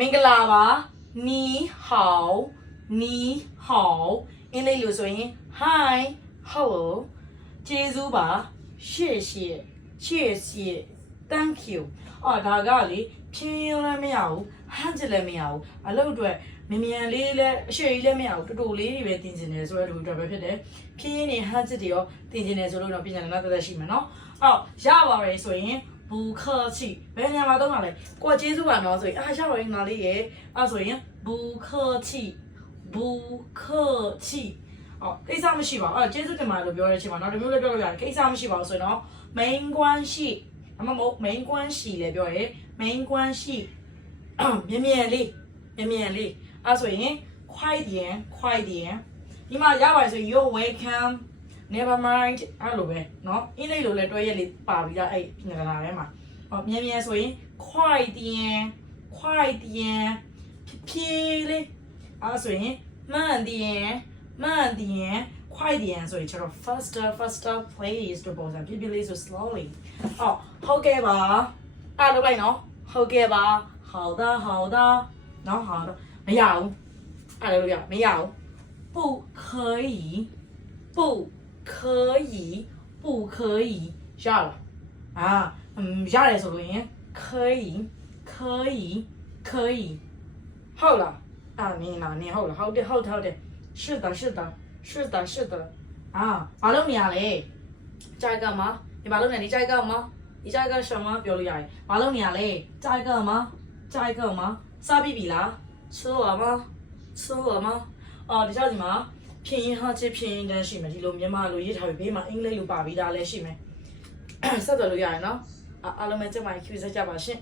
မင်္ဂလာပါနီဟောင်းနီဟောင်းအင်္ဂလိပ်လိုဆိုရင် hi hello ကျေးဇူးပါ谢谢谢谢 thank you ဒါကလေဖြင်းရလည်းမရဘူးဟန်ချလည်းမရဘူးအလုပ်အတွက်မြန်လေးလည်းအရှိကြီးလည်းမရဘူးတူလေးတွေပဲတင်ကျင်တယ်ဆိုတော့လူတွေပဲဖြစ်တယ်ဖြင်းနေဟန်ချတွေရောတင်ကျင်တယ်ဆိုလို့တော့ပြင်ညာနာတက်ရှိမယ်နော်ရပါပဲဆိုရင်不客气ဘယ်နေရာမှာသုံးတာလဲကိုကျေးဇူးပါနော်ဆိုရင်ရပါရင်ငါလေးရေဆိုရင်不客气不客气ကိစ္စမရှိပါဘူးကျေးဇူးတင်ပါတယ်လို့ပြောတဲ့အချိန်မှာနောက်တစ်မျိုးလည်းပြောလို့ရတယ်ကိစ္စမရှိပါဘူးဆိုရင်တော့没关系အမမဟုတ်没关系လည်းပြောရဲ没关系မြန်လေးဆိုရင်快点ဒီမှာရပါဆိုရင် you're welcome never mind အဲ့လိုပဲเนาะအင်္ဂလိပ်လိုလည်းတွဲရက်လေးပါပြီးသားအဲ့ငါလာထဲမှာမြန်ဆိုရင်快点ဖြည်းလေးဆိုရင်慢点快点ဆိုရင်ကျတော့ faster please တို့ပုံစံဖြည်းဖြည်းလေးဆို slowly ဟုတ်ကဲ့ပါအဲ့လိုလိုက်နော်ဟုတ်ကဲ့ပါ好的เนาะ好的မရဘူးအဲ့လိုရမရဘူး不可以ရလားရတယ်ဆိုလို့ရင်可以ဟုတ်လားနင်ဟုတ်လားဟုတ်တယ်是的ဘာလို့နေရလဲ加一个吗你ဘာလို့နေ你加一个吗你加一个什么ပြောလို့ရတယ်ဘာလို့နေရလဲ加一个吗စားပြီလား吃了吗ဒီကြောက်ဒီမှာဖြင်းရင်ဟာချစ်ဖြင်းရင်တန်းရှိမယ်ဒီလိုမြန်မာလိုရေးထားပြီးဘေးမှာအင်္ဂလိပ်လိုပါပြီးသားလည်းရှိမယ်ဆက်သွယ်လို့ရတယ်နော်အားလုံးပဲကြက်မိုင် Q စကြပါရှင်